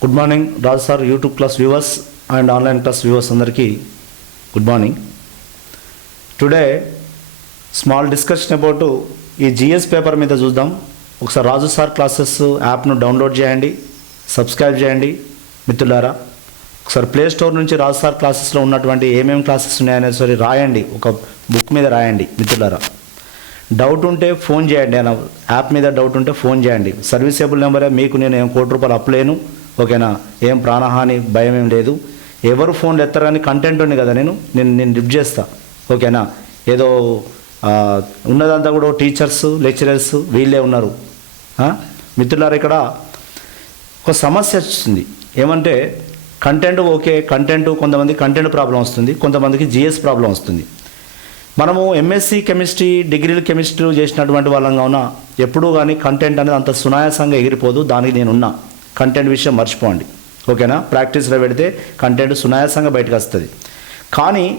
Good morning Raju sir YouTube class viewers and online class viewers అందరికీ good morning today small discussion about ఈ GS paper మీద చూద్దాం. ఒకసారి Raju sir classes యాప్ను download చేయండి subscribe చేయండి మిత్రులారా. ఒకసారి ప్లే స్టోర్ నుంచి రాజు సార్ క్లాసెస్లో ఉన్నటువంటి ఏమేమి క్లాసెస్ ఉన్నాయనేది సరే రాయండి ఒక బుక్ మీద రాయండి మిత్రులారా. డౌట్ ఉంటే ఫోన్ చేయండి యాప్ మీద డౌట్ ఉంటే ఫోన్ చేయండి. సర్వీసేబుల్ నెంబరే మీకు నేను కోటి రూపాయలు అప్పలేను ఓకేనా? ఏం ప్రాణహాని భయం ఏం లేదు. ఎవరు ఫోన్లు ఎత్తారు కానీ కంటెంట్ ఉంది కదా నేను నేను నేను లిఫ్ట్ చేస్తా. ఓకేనా? ఏదో ఉన్నదంతా కూడా టీచర్స్ లెక్చరర్స్ వీళ్ళే ఉన్నారు. మిత్రులారు ఇక్కడ ఒక సమస్య వచ్చింది. ఏమంటే కంటెంట్ ఓకే కంటెంట్ కొంతమంది కంటెంట్ ప్రాబ్లం వస్తుంది కొంతమందికి జిఎస్ ప్రాబ్లం వస్తుంది. మనము ఎంఎస్సి కెమిస్ట్రీ డిగ్రీలు కెమిస్ట్రీ చేసినటువంటి వాళ్ళం కావున ఎప్పుడూ కానీ కంటెంట్ అనేది అంత సునాయాసంగా ఎగిరిపోదు దానికి నేను ఉన్నా కంటెంట్ విషయం మర్చిపోండి. ఓకేనా? ప్రాక్టీస్లో పెడితే కంటెంట్ సునాయాసంగా బయటకు వస్తుంది. కానీ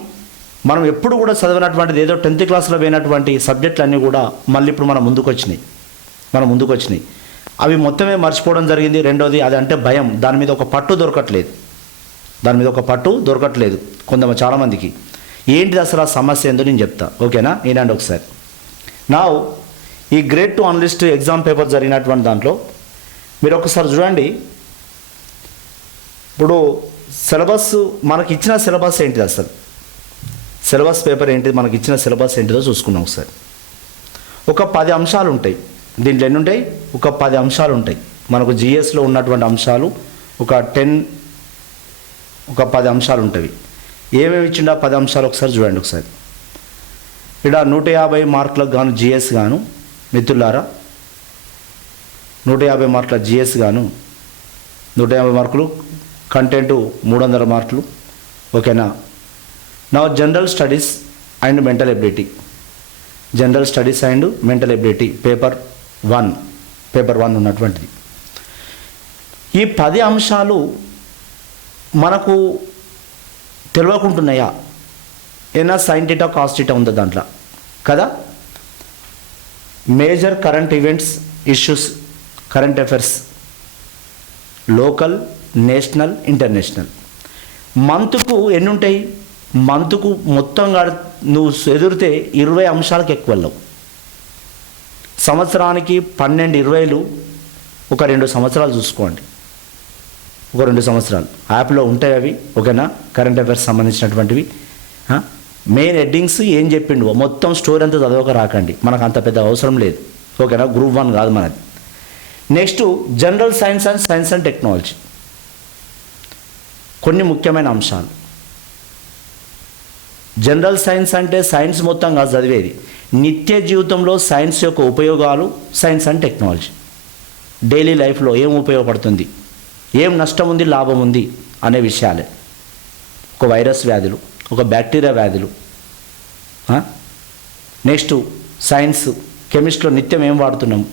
మనం ఎప్పుడు కూడా చదివినటువంటిది ఏదో టెన్త్ క్లాస్లో పోయినటువంటి సబ్జెక్టులన్నీ కూడా మళ్ళీ ఇప్పుడు మన ముందుకు వచ్చినాయి మన ముందుకు వచ్చినాయి అవి మొత్తమే మర్చిపోవడం జరిగింది. రెండోది అది అంటే భయం. దాని మీద ఒక పట్టు దొరకట్లేదు. దాని మీద ఒక పట్టు దొరకట్లేదు కొంత చాలామందికి. ఏంటిది అసలు ఆ సమస్య ఏందో నేను చెప్తా. ఓకేనా? ఏనండి ఒకసారి. నా ఈ grade two analyst exam paper జరిగినటువంటి దాంట్లో మీరు ఒకసారి చూడండి. ఇప్పుడు సిలబస్ మనకి ఇచ్చిన సిలబస్ ఏంటిది అసలు? సిలబస్ పేపర్ ఏంటిది? మనకి ఇచ్చిన సిలబస్ ఏంటిదో చూసుకున్నాం ఒకసారి. ఒక పది అంశాలు ఉంటాయి దీంట్లో ఎన్ని ఉంటాయి ఒక పది అంశాలు ఉంటాయి మనకు జిఎస్లో ఉన్నటువంటి అంశాలు ఒక టెన్ ఒక పది అంశాలు ఉంటాయి ఏమేమి ఇచ్చిండో పది అంశాలు ఒకసారి చూడండి ఒకసారి. ఇక్కడ నూట యాభై మార్కులకు గాను జిఎస్ గాను మిత్రులారా నూట యాభై మార్కుల జిఎస్ గాను నూట యాభై మార్కులు కంటెంట్ మూడు వందల మార్కులు ఓకేనా? నా general studies and mental ability general studies and mental ability paper one paper one ఉన్నటువంటిది. ఈ పది అంశాలు మనకు తెలియకుంటున్నాయా? ఏనా? సైంటిటా కాస్టిటా ఉందా దాంట్లో? కదా? Major current events issues current affairs local national international. మంత్కు ఎన్ని ఉంటాయి మంత్కు మొత్తం నువ్వు ఎదురితే ఇరవై అంశాలకు ఎక్కువ వెళ్ళవు సంవత్సరానికి పన్నెండు ఇరవైలు ఒక రెండు సంవత్సరాలు చూసుకోండి. ఒక రెండు సంవత్సరాలు. యాప్లో ఉంటాయి అవి ఓకేనా? కరెంట్ అఫైర్స్ సంబంధించినటువంటివి. మెయిన్ హెడ్డింగ్స్ ఏం చెప్పిండు? మొత్తం స్టోరీ అంతా చదవక రాకండి. మనకు అంత పెద్ద అవసరం లేదు. ఓకేనా? గ్రూప్ వన్ కాదు మనది. Next general science and science and technology కొన్ని ముఖ్యమైన అంశాలు. జనరల్ సైన్స్ అంటే సైన్స్ మొత్తం చదివేది. నిత్య జీవితంలో సైన్స్ యొక్క ఉపయోగాలు సైన్స్ అండ్ టెక్నాలజీ డైలీ లైఫ్లో ఏం ఉపయోగపడుతుంది? ఏం నష్టం ఉంది లాభం ఉంది అనే విషయాలే. ఒక వైరస్ వ్యాధులు ఒక బ్యాక్టీరియా వ్యాధులు. నెక్స్ట్ సైన్స్ కెమిస్ట్రీలో నిత్యం ఏం వాడుతున్నాం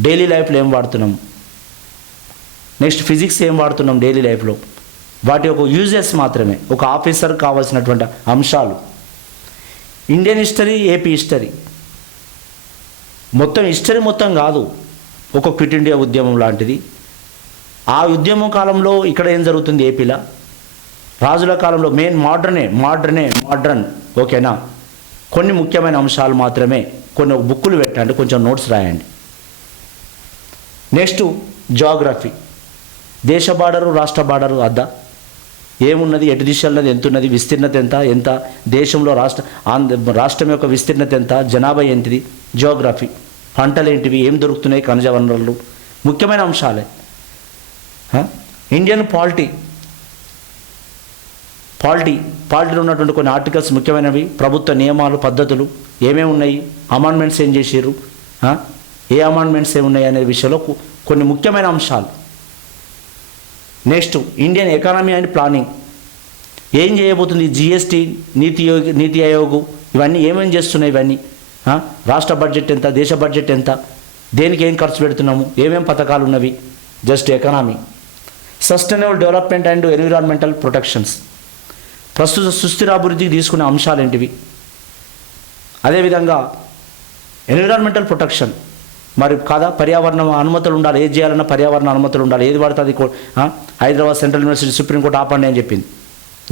డైలీ లైఫ్లో ఏం వాడుతున్నాం? నెక్స్ట్ ఫిజిక్స్ ఏం వాడుతున్నాం డైలీ లైఫ్లో? వాటి యొక్క యూజెస్ మాత్రమే ఒక ఆఫీసర్ కావాల్సినటువంటి అంశాలు. Indian history AP history. మొత్తం హిస్టరీ మొత్తం కాదు ఒక క్విట్ ఇండియా ఉద్యమం లాంటిది. ఆ ఉద్యమం కాలంలో ఇక్కడ ఏం జరుగుతుంది ఏపీలో? రాజుల కాలంలో మెయిన్ మోడ్రనే మోడ్రనే మోడ్రన్ ఓకేనా? కొన్ని ముఖ్యమైన అంశాలు మాత్రమే కొన్ని బుక్కులు పెట్టండి కొంచెం నోట్స్ రాయండి. Next geography. దేశ బార్డరు రాష్ట్ర బార్డరు అద్దా. ఏమున్నది ఎటు దిశలన్నది ఎంత ఉన్నది విస్తీర్ణత ఎంత ఎంత దేశంలో రాష్ట్ర ఆంధ్ర రాష్ట్రం యొక్క విస్తీర్ణత ఎంత జనాభా ఏంటిది జియోగ్రఫీ పంటలు ఏంటివి ఏం దొరుకుతున్నాయి ఖనిజ వనరులు. ముఖ్యమైన అంశాలే. Indian polity. పాలిటీ పాలిటీలో ఉన్నటువంటి కొన్ని ఆర్టికల్స్ ముఖ్యమైనవి ప్రభుత్వ నియమాలు పద్ధతులు ఏమేమి ఉన్నాయి అమెండ్మెంట్స్ ఏం చేసారు ఏ అమాండ్మెంట్స్ ఏమున్నాయి అనే విషయంలో కొన్ని ముఖ్యమైన అంశాలు. Next Indian economy and planning. ఏం చేయబోతుంది? జిఎస్టీ నీతి యోగి నీతి ఆయోగ్ ఇవన్నీ ఏమేమి చేస్తున్నాయి ఇవన్నీ? రాష్ట్ర బడ్జెట్ ఎంత? దేశ బడ్జెట్ ఎంత? దేనికి ఏం ఖర్చు పెడుతున్నాము? ఏమేం పథకాలు ఉన్నవి? Just economy. Sustainable development and environmental protections. ప్రస్తుత సుస్థిర అభివృద్ధికి తీసుకునే అంశాలు ఏంటివి? అదేవిధంగా ఎన్విరాన్మెంటల్ ప్రొటెక్షన్. మరి కాదా పర్యావరణ అనుమతులు ఉండాలి. ఏది చేయాలన్నా పర్యావరణ అనుమతులు ఉండాలి. ఏది పడుతుంది హైదరాబాద్ సెంట్రల్ యూనివర్సిటీ సుప్రీంకోర్టు ఆపండి అని చెప్పింది.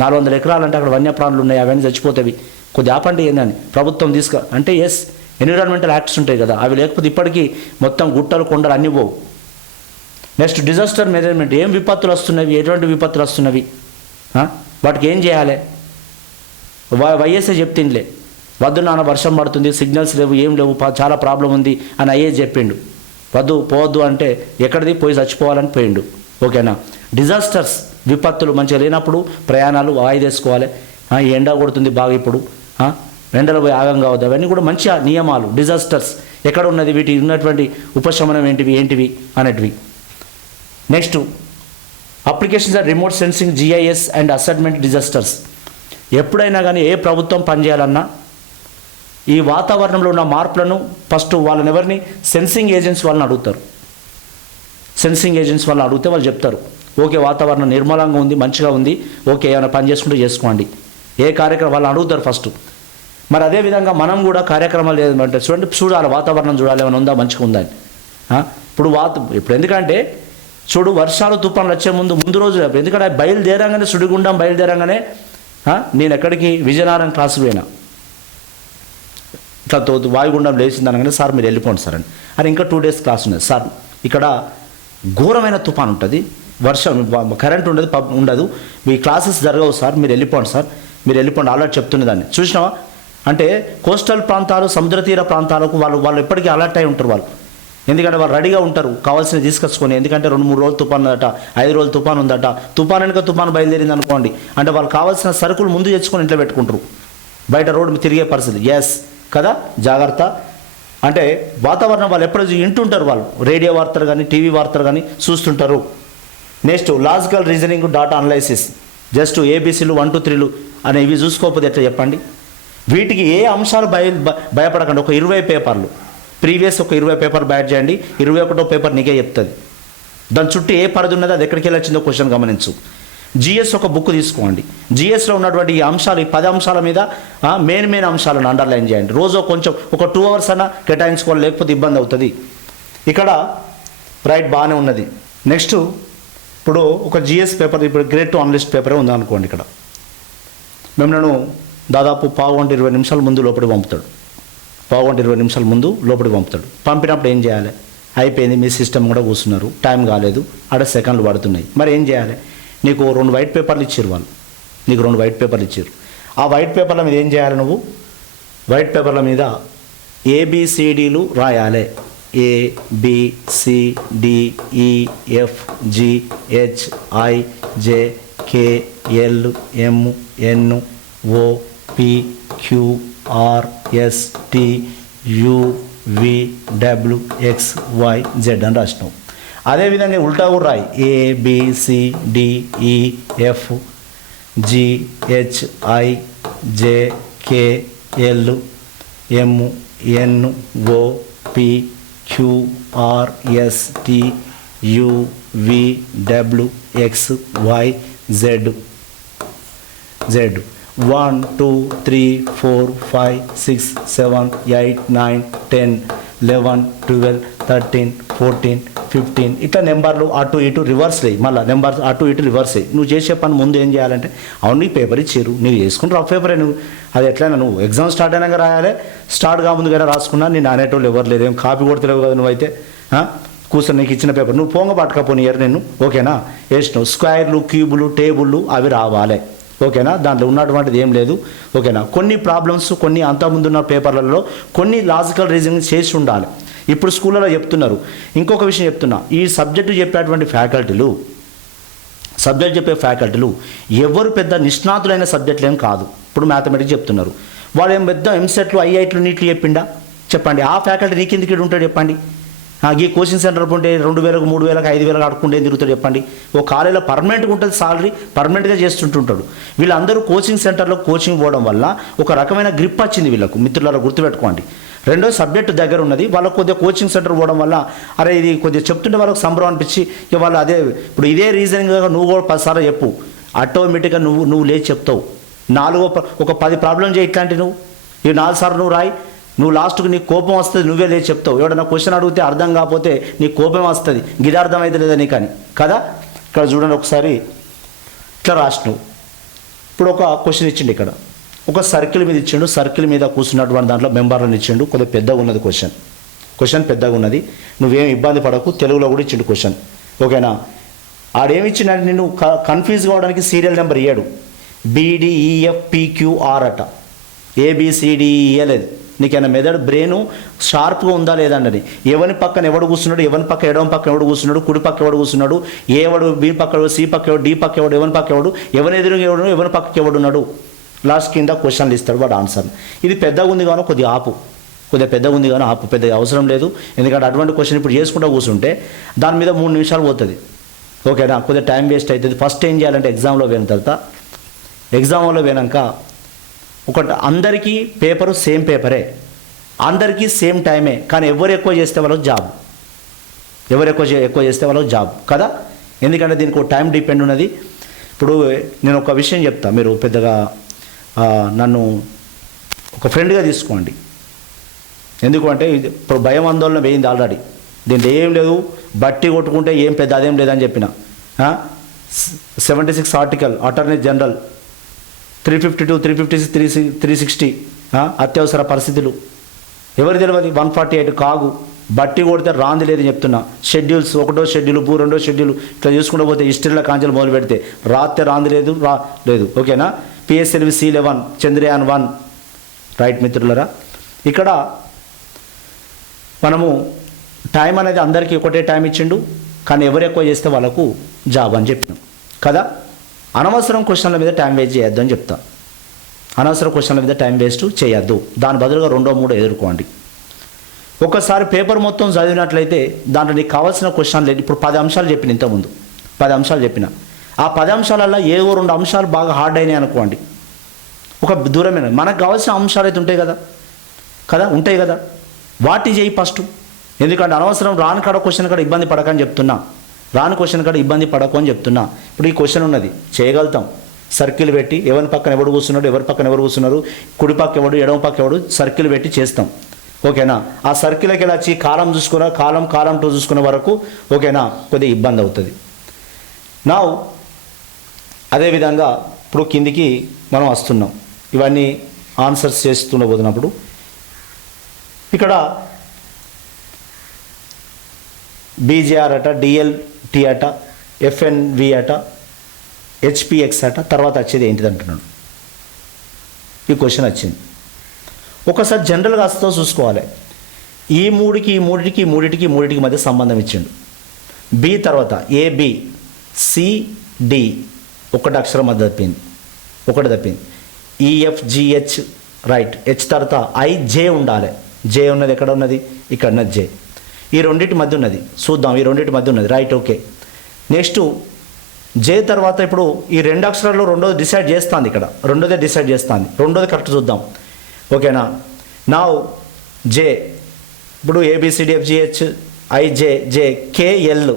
నాలుగు వందల ఎకరాలు అంటే అక్కడ వన్యప్రాణులు ఉన్నాయి. అవన్నీ చచ్చిపోతాయి. కొద్ది ఆపండి ఏందని ప్రభుత్వం తీసుకు అంటే ఎస్ ఎన్విరాన్మెంటల్ యాక్ట్స్ ఉంటాయి కదా. అవి లేకపోతే ఇప్పటికీ మొత్తం గుట్టలు కొండలు అన్నీ పోవు. నెక్స్ట్ డిజాస్టర్ మేనేజ్మెంట్ ఏం విపత్తులు వస్తున్నవి? ఎటువంటి విపత్తులు వస్తున్నవి? వాటికి ఏం చేయాలి? వై- వైఎస్ఏ చెప్తిండ్లే వద్దు నాన్న వర్షం పడుతుంది సిగ్నల్స్ లేవు ఏం లేవు చాలా ప్రాబ్లం ఉంది అని అయ్యే చెప్పిండు. వద్దు పోవద్దు అంటే ఎక్కడిది? పోయి చచ్చిపోవాలని పోయిండు. ఓకేనా? డిజాస్టర్స్ విపత్తులు మంచిగా లేనప్పుడు ప్రయాణాలు వాయిదేసుకోవాలి. ఎండ కొడుతుంది బాగా ఇప్పుడు. ఎండలు ఎండలో పోయి ఆగం కావద్దు. అవన్నీ కూడా మంచి నియమాలు డిజాస్టర్స్ ఎక్కడ ఉన్నది? వీటి ఉన్నటువంటి ఉపశమనం ఏంటివి? ఏంటివి? అనేటివి. Next applications or remote sensing GIS and assessment disasters ఎప్పుడైనా కానీ ఏ ప్రభుత్వం పనిచేయాలన్నా ఈ వాతావరణంలో ఉన్న మార్పులను ఫస్ట్ వాళ్ళని ఎవరిని? సెన్సింగ్ ఏజెంట్స్ వాళ్ళని అడుగుతారు. సెన్సింగ్ ఏజెంట్స్ వాళ్ళని అడిగితే వాళ్ళు చెప్తారు. ఓకే వాతావరణం నిర్మలంగా ఉంది మంచిగా ఉంది. ఓకే ఏమైనా పని చేసుకుంటే చేసుకోండి. ఏ కార్యక్రమం వాళ్ళని అడుగుతారు ఫస్ట్. మరి అదేవిధంగా మనం కూడా కార్యక్రమాలు ఏదంటే చూడండి చూడాలి వాతావరణం చూడాలి ఏమైనా ఉందా మంచిగా ఉందా అని. ఇప్పుడు వాత ఇప్పుడు ఎందుకంటే చూడు వర్షాలు తుఫాన్లు వచ్చే ముందు ముందు రోజు ఎందుకంటే బయలుదేరంగానే సుడిగుండం బయలుదేరంగానే నేను ఎక్కడికి? విజయనగరం క్లాస్ పోయినా. ఇట్లా తో వాయుగుండం లేచింది అనగానే సార్ మీరు వెళ్ళిపోండి సార్ అని. అని ఇంకా టూ డేస్ క్లాస్ ఉన్నది. సార్ ఇక్కడ ఘోరమైన తుఫాన్ ఉంటుంది. వర్షం కరెంట్ ఉండదు పబ్ ఉండదు. మీ క్లాసెస్ జరగవు సార్ మీరు వెళ్ళిపోండి సార్. మీరు వెళ్ళిపోండి అలర్ట్ చెప్తున్న దాన్ని. చూసినావా? అంటే కోస్టల్ ప్రాంతాలు సముద్ర తీర ప్రాంతాలకు వాళ్ళు వాళ్ళు ఎప్పటికీ అలర్ట్ అయి ఉంటారు వాళ్ళు. ఎందుకంటే వాళ్ళు రెడీగా ఉంటారు కావాల్సిన తీసుకొచ్చుకొని. ఎందుకంటే రెండు మూడు రోజులు తుఫాన్ ఉందట ఐదు రోజులు తుఫాన్ ఉందట. తుఫాన్ వెనుక తుఫాన్ బయలుదేరింది అనుకోండి. అంటే వాళ్ళు కావాల్సిన సరుకులు ముందు తెచ్చుకొని ఇంట్లో పెట్టుకుంటారు. బయట రోడ్డు తిరిగే పరిస్థితి. ఎస్ కదా? జాగ్రత్త. అంటే వాతావరణం వాళ్ళు ఎప్పుడు వింటుంటారు వాళ్ళు. రేడియో వార్తలు కానీ టీవీ వార్తలు కానీ చూస్తుంటారు. Next logical reasoning data analysis just ఏబీసీలు one two త్రీలు అనే ఇవి చూసుకోకపోతే ఎట్లా చెప్పండి? వీటికి ఏ అంశాలు భయ భయపడకండి. ఒక ఇరవై పేపర్లు. ప్రీవియస్ ఒక ఇరవై పేపర్ బ్యాట్ చేయండి. ఇరవై ఒకటో పేపర్ నీకే చెప్తుంది. దాని చుట్టూ ఏ పరిధి ఉన్నదో? అది ఎక్కడికి వెళ్ళి వచ్చిందో క్వశ్చన్ గమనించు. జిఎస్ ఒక బుక్ తీసుకోండి. జిఎస్లో ఉన్నటువంటి ఈ అంశాలు ఈ పది అంశాల మీద మెయిన్ మెయిన్ అంశాలను అండర్లైన్ చేయండి. రోజు కొంచెం ఒక టూ అవర్స్ అన్న కేటాయించుకోవాలి లేకపోతే ఇబ్బంది అవుతుంది. ఇక్కడ రైట్ బాగానే ఉన్నది. నెక్స్ట్ ఇప్పుడు ఒక జిఎస్ పేపర్ ఇప్పుడు గ్రేట్ టు అనలిస్ట్ పేపరే ఉందనుకోండి ఇక్కడ. మేము నేను దాదాపు పావు గంట ఇరవై నిమిషాల ముందు లోపలికి పంపుతాడు. పావు గంట ఇరవై నిమిషాల ముందు లోపలికి పంపుతాడు. పంపినప్పుడు ఏం చేయాలి? అయిపోయింది మీ సిస్టమ్ కూడా కూర్చున్నారు. టైం కాలేదు ఆడ సెకండ్లు పడుతున్నాయి. మరి ఏం చేయాలి? నీకు రెండు వైట్ పేపర్లు ఇచ్చారు వాళ్ళు. నీకు రెండు వైట్ పేపర్లు ఇచ్చారు. ఆ వైట్ పేపర్ల మీద ఏం చేయాలి నువ్వు? వైట్ పేపర్ల మీద ఏబిసిడీలు రాయాలి. A B C G H I J K L M N O P Q R S T U V W X Y Z అని రాసినావు. అదేవిధంగా ఉల్టా కూడా రాయి. A B C E F G H I J K L M N O P Q R S T U V W X Y Z Z one two three four five six seven eight nine ten eleven twelve thirteen fourteen fifteen ఇట్లా నెంబర్లు అటు ఇటు reverse లేయి. మళ్ళీ numbers అటు ఇటు reverse అయ్యి నువ్వు చేసే పని ముందు ఏం చేయాలంటే అవును నీకు పేపర్ ఇచ్చారు. నువ్వు చేసుకుని రఫ్ పేపరే నువ్వు. అది ఎట్లయినా నువ్వు. ఎగ్జామ్ స్టార్ట్ అయినాక రాయాలి. స్టార్ట్ కా రాసుకున్నా నేను అనేటోళ్ళు ఎవరు లేదు ఏం కాపీ కొడతలేవు కదా నువ్వైతే. అయితే కూర్చొని నీకు ఇచ్చిన పేపర్ నువ్వు పొంగ పట్టుకపోని ఇయర్ నేను ఓకేనా? వేసినావు స్క్వేర్లు క్యూబులు టేబుల్లు అవి రావాలి. ఓకేనా? దాంట్లో ఉన్నటువంటిది ఏం లేదు. ఓకేనా? కొన్ని ప్రాబ్లమ్స్ కొన్ని అంతకుముందున్న పేపర్లలో కొన్ని లాజికల్ రీజనింగ్ చేసి ఉండాలి. ఇప్పుడు స్కూళ్ళలో చెప్తున్నారు. ఇంకొక విషయం చెప్తున్నా. ఈ సబ్జెక్టు చెప్పేటువంటి ఫ్యాకల్టీలు సబ్జెక్ట్ చెప్పే ఫ్యాకల్టీలు ఎవరు పెద్ద నిష్ణాతులైన సబ్జెక్టులు ఏం కాదు. ఇప్పుడు మ్యాథమెటిక్స్ చెప్తున్నారు. వాళ్ళు ఏం పెద్ద ఎంసెట్లు ఐఐట్లు నీట్లు చెప్పిండా? చెప్పండి. ఆ ఫ్యాకల్టీ నీకెందుకు ఇక్కడ ఉంటాడు చెప్పండి. ఈ కోచింగ్ సెంటర్ ఉంటే రెండు వేలకు మూడు వేలకు ఐదు వేలకు ఆడుకుంటే తిరుగుతాడు చెప్పండి. ఓ కాలేజీలో పర్మనెంట్గా ఉంటుంది సాలరీ పర్మనెంట్గా చేస్తుంటుంటాడు. వీళ్ళందరూ కోచింగ్ సెంటర్లో కోచింగ్ పోవడం వల్ల ఒక రకమైన గ్రిప్ వచ్చింది వీళ్ళకు. మిత్రులలో గుర్తుపెట్టుకోండి. రెండో సబ్జెక్ట్ దగ్గర ఉన్నది. వాళ్ళకు కొద్దిగా కోచింగ్ సెంటర్ పోవడం వల్ల అరే ఇది కొద్దిగా చెప్తుంటే వాళ్ళకి సంబరం అనిపించి ఇక వాళ్ళు అదే ఇప్పుడు ఇదే రీజనింగ్ నువ్వు కూడా పదిసార్లు చెప్పు. ఆటోమేటిక్గా నువ్వు నువ్వు లేచి చెప్తావు. నాలుగో ఒక పది ప్రాబ్లం చేయి ఇట్లాంటి నువ్వు. ఈ నాలుగు సార్లు నువ్వు రాయి. నువ్వు లాస్ట్కి నీకు కోపం వస్తుంది నువ్వే లేదు చెప్తావు. ఎవడన్నా క్వశ్చన్ అడిగితే అర్థం కాకపోతే నీకు కోపం వస్తుంది. గిది అర్థమైతే లేదా నీకు అని. కదా? ఇక్కడ చూడండి ఒకసారి. ఇట్లా రాసి నువ్వు ఇప్పుడు ఒక క్వశ్చన్ ఇచ్చిండు ఇక్కడ. ఒక సర్కిల్ మీద ఇచ్చిండు సర్కిల్ మీద కూర్చున్నటువంటి దాంట్లో మెంబర్లను ఇచ్చిండు. కొద్దిగా పెద్దగా ఉన్నది క్వశ్చన్ క్వశ్చన్ పెద్దగా ఉన్నది. నువ్వేం ఇబ్బంది పడకు తెలుగులో కూడా ఇచ్చిండు క్వశ్చన్ ఓకేనా? ఆడేమి ఇచ్చిండంటే నేను కన్ఫ్యూజ్ కావడానికి serial number ఇయ్యాడు. B D E F P Q R అట. A B C D E A లేదు నీకైనా మెదడు బ్రెయిన్ షార్ప్గా ఉందా లేదండి ఎవరి పక్కన ఎవడు కూర్చున్నాడు ఎవరి పక్క ఎడమ పక్క ఎవడు కూర్చున్నాడు కుడి పక్క ఎవడు కూర్చున్నాడు ఏ ఎవడు బి పక్క ఎవడు సి పక్క ఎవడు డి పక్క ఎవడు ఎవరి పక్క ఎవడు ఎవరి ఎదురుగా ఎవడు ఎవరి పక్కకి ఎవడున్నాడు లాస్ట్ కింద క్వశ్చన్లు ఇస్తాడు వాడు ఆన్సర్ ఇది పెద్దగా ఉంది కానీ కొద్దిగా ఆపు. కొద్దిగా పెద్దగా ఉంది కానీ ఆపు. పెద్దగా అవసరం లేదు. ఎందుకంటే అటువంటి క్వశ్చన్ ఇప్పుడు చేసుకుంటూ కూర్చుంటే దాని మీద మూడు నిమిషాలు పోతుంది. ఓకేనా కొద్దిగా టైం వేస్ట్ అవుతుంది. ఫస్ట్ ఏం చేయాలంటే ఎగ్జామ్లో పోయిన తర్వాత ఎగ్జామ్లో పోయినాక ఒకటి అందరికీ పేపరు సేమ్ పేపరే అందరికీ సేమ్ టైమే కానీ ఎవరు ఎక్కువ చేస్తే వాళ్ళకి జాబ్ ఎవరు ఎక్కువ చే- ఎక్కువ చేస్తే వాళ్ళకి జాబ్ కదా? ఎందుకంటే దీనికి ఒక టైం డిపెండ్ ఉన్నది. ఇప్పుడు నేను ఒక విషయం చెప్తా. మీరు పెద్దగా నన్ను ఒక ఫ్రెండ్గా తీసుకోండి. ఎందుకు అంటే ఇప్పుడు భయం ఆందోళన వేయింది ఆల్రెడీ దీంట్లో ఏం లేదు బట్టి కొట్టుకుంటే ఏం పెద్ద అదేం లేదని చెప్పిన. Seventy six article attorney general three fifty two three fifty three three sixty అత్యవసర పరిస్థితులు. ఎవరు తెలియదు వన్ ఫార్టీ ఎయిట్ కాగు బట్టి కొడితే రాంది లేదని చెప్తున్నా. షెడ్యూల్స్ ఒకటో షెడ్యూల్ భూ రెండో షెడ్యూల్ ఇట్లా చూసుకుంటూ పోతే హిస్టరీలో కాంచెలు మొదలు పెడితే రాత్రి రాంది లేదు రా లేదు. ఓకేనా? PSLV C eleven Chandrayaan one right మిత్రులరా? ఇక్కడ మనము టైం అనేది అందరికీ ఒకటే టైం ఇచ్చిండు కానీ ఎవరు ఎక్కువ చేస్తే వాళ్ళకు జాబ్ అని చెప్పినాం. కదా? అనవసరం క్వశ్చన్ల మీద టైం వేస్ట్ చేయొద్దు అని చెప్తా. అనవసర క్వశ్చన్ల మీద టైం వేస్ట్ చేయొద్దు. దాని బదులుగా రెండో మూడో ఎదుర్కోండి. ఒకసారి పేపర్ మొత్తం చదివినట్లయితే దాంట్లో నీకు కావాల్సిన క్వశ్చన్లు ఇప్పుడు పది అంశాలు చెప్పిన ఇంతకుముందు. పది అంశాలు చెప్పిన. ఆ పది అంశాలలో ఏవో రెండు అంశాలు బాగా హార్డ్ అయినాయి అనుకోండి. ఒక దూరమైన మనకు కావాల్సిన అంశాలు అయితే ఉంటాయి కదా? కదా? ఉంటాయి కదా? వాటిని చేయి ఫస్ట్ ఎందుకంటే అనవసరం రాని కాడ క్వశ్చన్ కాడ ఇబ్బంది పడకని చెప్తున్నా. రాని క్వశ్చన్ కాడ ఇబ్బంది పడకు అని చెప్తున్నా. ఇప్పుడు ఈ క్వశ్చన్ ఉన్నది చేయగలుగుతాం. సర్కిల్ పెట్టి ఎవరి పక్కన ఎవడు కూర్చున్నాడు ఎవరి పక్కన ఎవరు కూర్చున్నారు? కుడి పక్క ఎవడు ఎడమ పక్క ఎవడు? సర్కిల్ పెట్టి చేస్తాం. ఓకేనా? ఆ సర్కిల్కి వెళ్ళి వచ్చి కాలం చూసుకున్న కాలం కాలం టూ చూసుకునే వరకు ఓకేనా? కొద్దిగా ఇబ్బంది అవుతుంది. నా అదేవిధంగా ఇప్పుడు కిందికి మనం వస్తున్నాం. ఇవన్నీ ఆన్సర్స్ చేస్తున్న పోతున్నప్పుడు ఇక్కడ బీజేఆర్ అట డిఎల్టీ అట ఎఫ్ఎన్వి అట హెచ్పిఎక్స్ అట తర్వాత వచ్చేది ఏంటిది అంటున్నాడు. ఈ క్వశ్చన్ వచ్చింది. ఒకసారి జనరల్గా వస్తో చూసుకోవాలి. ఈ మూడికి ఈ మూడిటికి మూడిటికి మూడిటికి మధ్య సంబంధం ఇచ్చిండు. బి తర్వాత ఏబి సిడి ఒకటి అక్షరం మధ్య తప్పింది. ఒకటి తప్పింది. E F G H right H తర్వాత ఐజే ఉండాలి. జే ఉన్నది ఎక్కడ ఉన్నది? ఇక్కడ ఉన్నది జే ఈ రెండింటి మధ్య ఉన్నది. చూద్దాం ఈ రెండింటి మధ్య ఉన్నది. రైట్ ఓకే నెక్స్ట్ జే తర్వాత ఇప్పుడు ఈ రెండు అక్షరాలు రెండోది డిసైడ్ చేస్తుంది ఇక్కడ. రెండోదే డిసైడ్ చేస్తుంది. రెండోది కరెక్ట్ చూద్దాం. ఓకేనా నా? జే ఇప్పుడు ఏబిసిడిఎఫ్జిహెచ్ ఐజే జే కేఎల్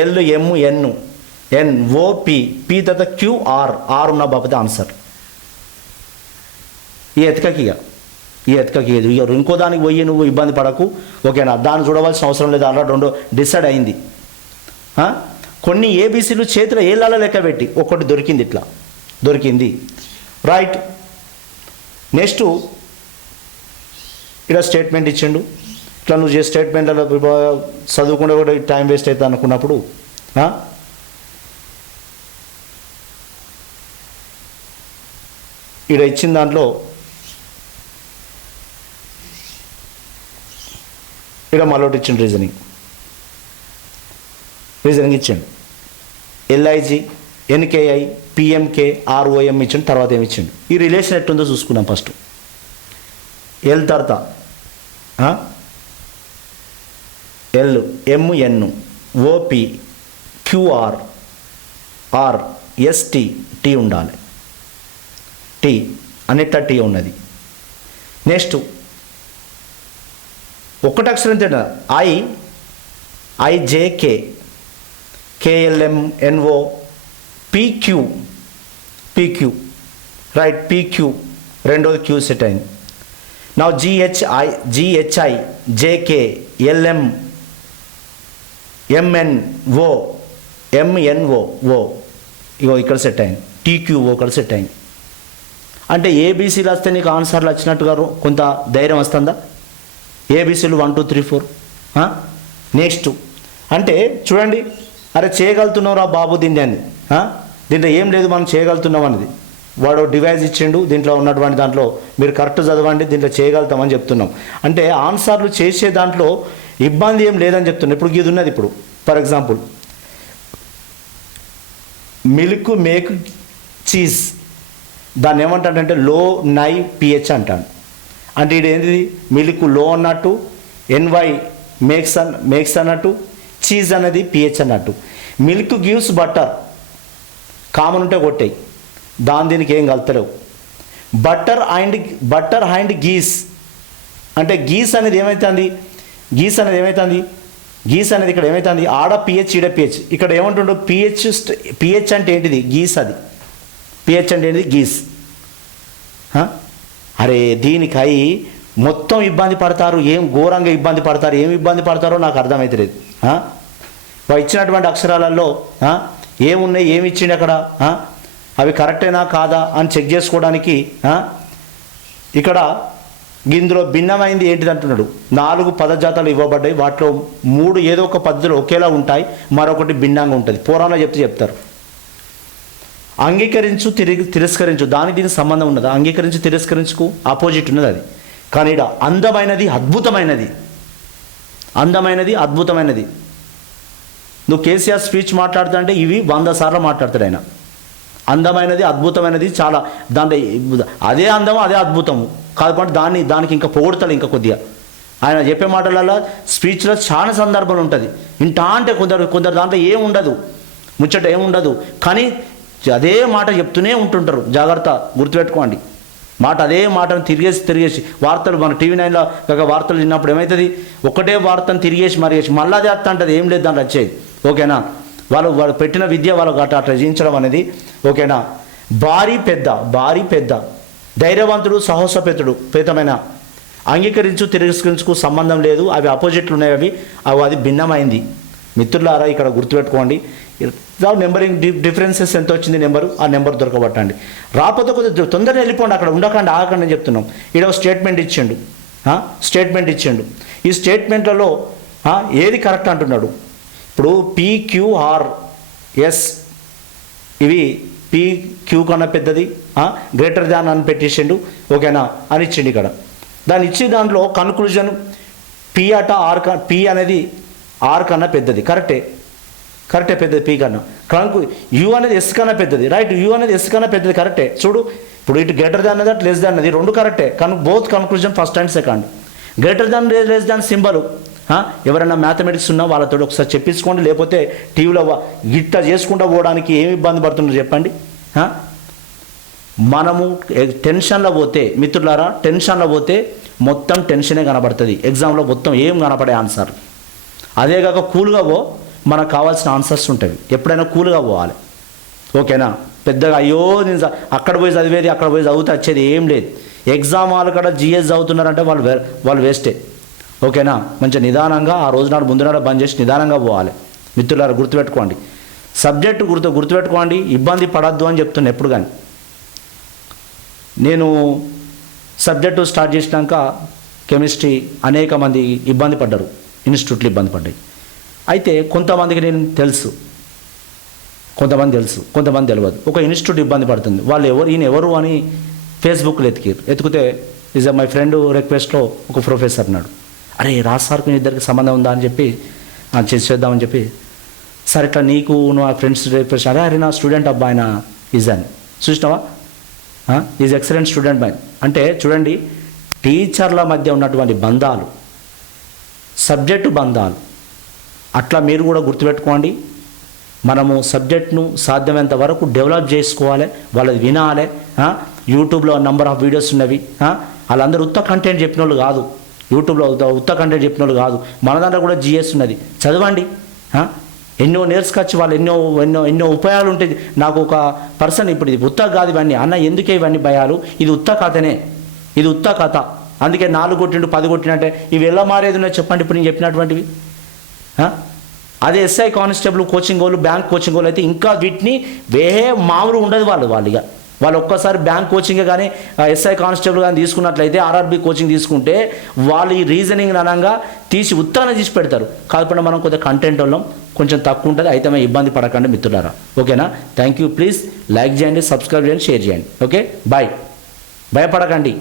ఎల్ ఎమ్ ఎన్ ఎన్ ఓపి పి తర్వాత క్యూఆర్ ఆర్ ఉన్న బాబతే ఆన్సర్ ఈ ఎతకకి ఇక ఈ ఎతకకి ఇక ఇంకో దానికి పోయి నువ్వు ఇబ్బంది పడకు ఓకేనా దాన్ని చూడవలసిన అవసరం లేదు అలా రెండు డిసైడ్ అయింది కొన్ని ఏబీసీలు చేతిలో ఏళ్ళ లెక్క పెట్టి ఒక్కటి దొరికింది ఇట్లా దొరికింది రైట్ నెక్స్ట్ ఇలా స్టేట్మెంట్ ఇచ్చిండు ఇట్లా నువ్వు చేసే స్టేట్మెంట్లలో చదువుకుంటే కూడా టైం వేస్ట్ అవుతుంది అనుకున్నప్పుడు ఇక్కడ ఇచ్చిన దాంట్లో ఇక్కడ మళ్ళొకటి ఇచ్చిండు రీజనింగ్. రీజనింగ్ ఇచ్చిండు. L I G N K I P M K R O M ఇచ్చిండు తర్వాత ఏమి ఇచ్చిండు? ఈ రిలేషన్ ఎట్టుందో చూసుకున్నాం ఫస్ట్ ఎల్ తర్వాత L M N O P Q R R S T T ఉండాలి. టీ అన్నిట్లా టీ ఉన్నది. నెక్స్ట్ ఒక్కటి అక్షరం తిన I I J K K L M N O P Q P Q right P Q రెండోది Q set అయింది. నా G H I G H I J K L M M N O M N O O ఇగో ఇక్కడ set అయింది. టీక్యూఓ ఇక్కడ set అయింది. అంటే ఏబీసీలు వస్తే నీకు ఆన్సర్లు వచ్చినట్టుగా కొంత ధైర్యం వస్తుందా? ఏబీసీలు one two three four next అంటే చూడండి అరే చేయగలుగుతున్నావురా బాబు దీన్ని అని. దీంట్లో ఏం లేదు మనం చేయగలుగుతున్నాం అనేది వాడు డివైజ్ ఇచ్చిండు దీంట్లో ఉన్నటువంటి దాంట్లో మీరు కరెక్ట్ చదవండి దీంట్లో చేయగలుగుతామని చెప్తున్నాం. అంటే ఆన్సర్లు చేసే దాంట్లో ఇబ్బంది ఏం లేదని చెప్తున్నాం. ఇప్పుడు ఇది ఉన్నది ఇప్పుడు. For example milk make cheese దాన్ని ఏమంటాడంటే లో నై పిహెచ్ అంటాడు. అంటే ఇది ఏంటిది? మిల్క్లో అన్నట్టు ఎన్వై మేక్స్ అన్ మేక్స్ అన్నట్టు చీజ్ అనేది పిహెచ్ అన్నట్టు. మిల్క్ గివ్స్ బటర్ కామన్ ఉంటే కొట్టాయి. దాని దీనికి ఏం కలుతలేవు. బటర్ అండ్ బటర్ అండ్ గీస్. అంటే గీస్ అనేది ఏమవుతుంది గీస్ అనేది ఏమవుతుంది గీస్ అనేది ఇక్కడ ఏమవుతుంది ఆడ పిహెచ్ ఈడ పిహెచ్. ఇక్కడ ఏమంటుండో? పిహెచ్ పిహెచ్ అంటే ఏంటిది? గీస్ అది. పిహెచ్ అంటే ఏంటిది గీస్. అరే దీనికై మొత్తం ఇబ్బంది పడతారు ఏం ఘోరంగా ఇబ్బంది పడతారు ఏం ఇబ్బంది పడతారో నాకు అర్థమవుతలేదు హ? ఇచ్చినటువంటి అక్షరాలలో ఏమున్నాయి ఏమి ఇచ్చిండు అక్కడ? అవి కరెక్టేనా కాదా? అని చెక్ చేసుకోవడానికి ఇక్కడ ఇందులో భిన్నమైంది ఏంటిది అంటున్నాడు నాలుగు పదజాతాలు ఇవ్వబడ్డాయి. వాటిలో మూడు ఏదో ఒక పద్ధతిలో ఒకేలా ఉంటాయి. మరొకటి భిన్నంగా ఉంటుంది. పురాణంలో చెప్తే చెప్తారు. అంగీకరించు తిరిగి తిరస్కరించు. దానికి దీనికి సంబంధం ఉన్నది? అంగీకరించి తిరస్కరించుకు ఆపోజిట్ ఉన్నది అది. కానీ ఇక్కడ అందమైనది అద్భుతమైనది. అందమైనది అద్భుతమైనది. నువ్వు కేసీఆర్ స్పీచ్ మాట్లాడుతుంటే ఇవి వంద సార్లు మాట్లాడతాడు ఆయన. అందమైనది అద్భుతమైనది చాలా. దాంట్లో అదే అందము అదే అద్భుతము. కాబట్టి దాన్ని దానికి ఇంకా పొగుడతాడు ఇంకా కొద్దిగా. ఆయన చెప్పే మాటలలో స్పీచ్లో చాలా సందర్భాలు ఉంటుంది. ఇంటా అంటే కొందరు కొందరు దాంట్లో ఏం ఉండదు ముచ్చట ఏముండదు. ఉండదు కానీ అదే మాట చెప్తూనే ఉంటుంటారు. జాగ్రత్త గుర్తుపెట్టుకోండి. మాట అదే మాటను తిరిగేసి తిరిగేసి వార్తలు మన టీవీ నైన్లో ఒక వార్తలు విన్నప్పుడు ఏమవుతుంది ఒకటే వార్తను తిరిగేసి మరిగేసి మళ్ళీ అదే అంటది ఏం లేదు దాంట్లో వచ్చేది. ఓకేనా? వాళ్ళు వాళ్ళు పెట్టిన విద్య వాళ్ళకు అట్లా అట్లా జీవించడం అనేది ఓకేనా? భారీ పెద్ద భారీ పెద్ద. ధైర్యవంతుడు సాహసపేతుడు పేతమైన అంగీకరించు తిరస్కరించుకు సంబంధం లేదు. అవి అపోజిట్లు ఉన్నాయి అవి. అవి అది భిన్నమైంది. మిత్రులారా ఇక్కడ గుర్తుపెట్టుకోండి. నెంబరింగ్ డి డిఫరెన్సెస్ ఎంత వచ్చింది నెంబరు ఆ నెంబర్ దొరకబట్టండి. రాకపోతే కొద్దిగా తొందరగా వెళ్ళిపోండి అక్కడ ఉండకండి ఆగకండి అని చెప్తున్నాం. ఈడ ఒక స్టేట్మెంట్ ఇచ్చిండు. స్టేట్మెంట్ ఇచ్చిండు. ఈ స్టేట్మెంట్లలో ఏది కరెక్ట్ అంటున్నాడు? ఇప్పుడు పీక్యూఆర్ ఎస్ ఇవి పీ క్యూ కన్నా పెద్దది గ్రేటర్ దాన్ అని పెట్టేసిండు. ఓకేనా? అని ఇచ్చిండు ఇక్కడ. దాన్ని ఇచ్చి దాంట్లో కన్క్లూజన్ పి అట ఆర్ క పి అనేది ఆర్ కన్నా పెద్దది. కరెక్టే కరెక్టే పెద్దది పీ కన్నా. కనుక యూ అనేది ఎస్ కన్నా పెద్దది. రైట్ యూ అనేది ఎస్ కన్నా పెద్దది కరెక్టే. చూడు ఇప్పుడు ఇటు గ్రేటర్ దాన్ అనేది లెస్ దాన్ అనేది రెండు కరెక్టే. కను both conclusion first and second. Greater than less than symbol. ఎవరైనా మ్యాథమెటిక్స్ ఉన్నా వాళ్ళతో ఒకసారి చెప్పించుకోండి లేకపోతే టీవీలో గిట్ట చేసుకుంటూ పోవడానికి ఏమి ఇబ్బంది పడుతున్నారు చెప్పండి? మనము టెన్షన్లో పోతే మిత్రులారా టెన్షన్లో పోతే మొత్తం టెన్షనే కనబడుతుంది. ఎగ్జామ్లో మొత్తం ఏం కనపడే ఆన్సర్. అదే కాక కూల్గా పో మనకు కావాల్సిన ఆన్సర్స్ ఉంటాయి. ఎప్పుడైనా కూల్గా పోవాలి. ఓకేనా? పెద్దగా అయ్యో నేను అక్కడ పోయి చదివేది అక్కడ పోయి చదివితే వచ్చేది ఏం లేదు. ఎగ్జామ్ వాళ్ళు కూడా జిఎస్ చదువుతున్నారంటే వాళ్ళు వే- వాళ్ళు వేస్టే ఓకేనా? మంచిగా నిదానంగా ఆ రోజు నాడు ముందు నాడు బంద్ చేసి నిదానంగా పోవాలి. మిత్రులారా గుర్తుపెట్టుకోండి. సబ్జెక్టు గుర్తు గుర్తుపెట్టుకోండి. ఇబ్బంది పడద్దు అని చెప్తున్నా ఎప్పుడు కానీ. నేను సబ్జెక్టు స్టార్ట్ చేసినాక కెమిస్ట్రీ అనేక మంది ఇబ్బంది పడ్డారు. ఇన్స్టిట్యూట్లు ఇబ్బంది పడ్డాయి. అయితే కొంతమందికి నేను తెలుసు. కొంతమంది తెలుసు. కొంతమంది తెలియదు ఒక ఇన్స్టిట్యూట్ ఇబ్బంది పడుతుంది. వాళ్ళు ఎవరు ఈయన ఎవరు అని ఫేస్బుక్లో ఎతికిరు. ఎతికితే ఈజ్ మై ఫ్రెండ్ రిక్వెస్ట్లో ఒక ప్రొఫెసర్ అన్నాడు. అరే రాజ్ సార్కు మీ ఇద్దరికి సంబంధం ఉందా? అని చెప్పి చేసేద్దామని చేసి చేద్దామని చెప్పి సరే ఇట్లా నీకు నా ఫ్రెండ్స్ రిక్వెస్ట్ అరే అరే నా స్టూడెంట్ అబ్బాయి నా ఈజ్ అని. చూసినావా? ఈజ్ ఎక్సలెంట్ స్టూడెంట్ బై అంటే చూడండి టీచర్ల మధ్య ఉన్నటువంటి బంధాలు సబ్జెక్టు బంధాలు అట్లా మీరు కూడా గుర్తుపెట్టుకోండి. మనము సబ్జెక్ట్ను సాధ్యమైనంత వరకు డెవలప్ చేసుకోవాలి వాళ్ళది వినాలి యూట్యూబ్లో నంబర్ ఆఫ్ వీడియోస్ ఉన్నవి వాళ్ళందరూ ఉత్త కంటెంట్ చెప్పిన వాళ్ళు కాదు. యూట్యూబ్లో ఉత్త కంటెంట్ చెప్పిన వాళ్ళు కాదు. మన దాంట్లో కూడా జిఎస్ ఉన్నది. చదవండి ఎన్నో నేర్చుకొచ్చి వాళ్ళు ఎన్నో ఎన్నో ఎన్నో ఉపాయాలు ఉంటాయి నాకు ఒక పర్సన్ ఇప్పుడు ఇది ఉత్త కాదు ఇవన్నీ. అన్న ఎందుకే ఇవన్నీ భయాలు? ఇది ఉత్త కథనే. ఇది ఉత్త కథ. అందుకే నాలుగు కొట్టిండు పది కొట్టినంటే ఇవి ఎలా మారేది ఉన్నాయో చెప్పండి ఇప్పుడు నేను చెప్పినటువంటివి. అదే ఎస్ఐ కానిస్టేబుల్ కోచింగ్ వాళ్ళు బ్యాంక్ కోచింగ్ వాళ్ళు అయితే ఇంకా వీటిని వేరే మామూలు ఉండదు వాళ్ళు వాళ్ళు ఇక. వాళ్ళు ఒక్కసారి బ్యాంక్ కోచింగ్ కానీ ఎస్ఐ కానిస్టేబుల్ కానీ తీసుకున్నట్లయితే ఆర్ఆర్బి కోచింగ్ తీసుకుంటే వాళ్ళు ఈ రీజనింగ్ అనగా తీసి ఉత్తాన తీసి పెడతారు. కాకపోతే మనం కొద్దిగా కంటెంట్ వాళ్ళం కొంచెం తక్కువ ఉంటుంది అయితే మేము ఇబ్బంది పడకండి మిత్రులారా. ఓకేనా? థ్యాంక్ యూ ప్లీజ్ లైక్ చేయండి సబ్స్క్రైబ్ చేయండి షేర్ చేయండి. ఓకే బాయ్ భయపడకండి.